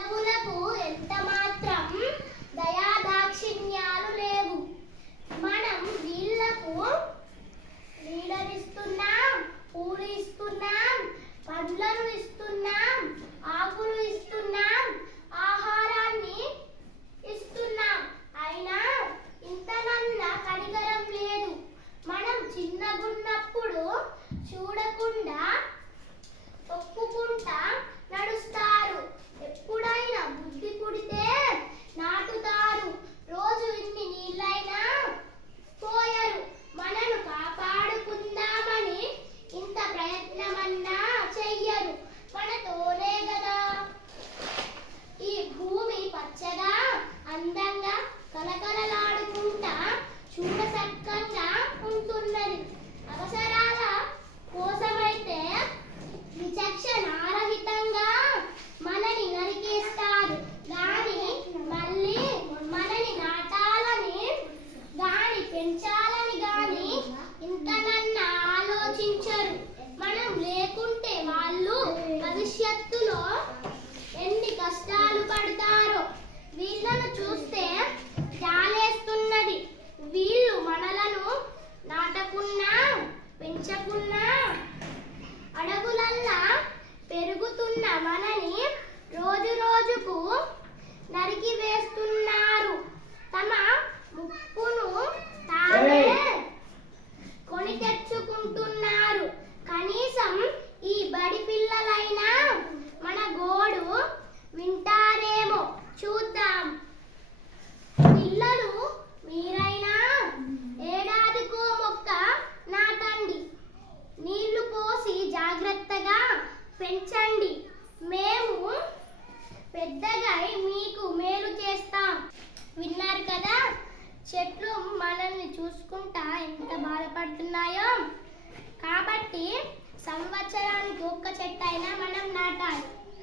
మానవులకు ఎంత మాత్రం దయాదాక్షిణ్యాలు లేవు. మనం వీళ్ళకు నీడనిస్తున్నాం పూలు ఇస్తున్నాం పండ్లను ఇస్తున్నాం ఆకులు ఇస్తున్నాం ఆహారాన్ని ఇస్తున్నాం. అయినా ఇంతనన్న కనికరం లేదు. మనం చిన్నగున్నప్పుడు చూడకుండా భవిష్యత్తులో ఎన్ని కష్టాలు పడతారో వీళ్ళను చూస్తే జాలేస్తున్నది. వీళ్ళు మనలను నాటకున్నా పెంచకున్నా అడవులల్లా పెరుగుతున్న మనని రోజు రోజుకు నరికి వేస్తున్న పెంచండి మేము పెద్దగా మీకు మేలు చేస్తాం. విన్నారు కదా? చెట్లు మనల్ని చూసుకుంటా ఎంత బాధపడుతున్నాయో? కాబట్టి సంవత్సరానికి ఒక్క చెట్టు అయినా మనం నాటాలి.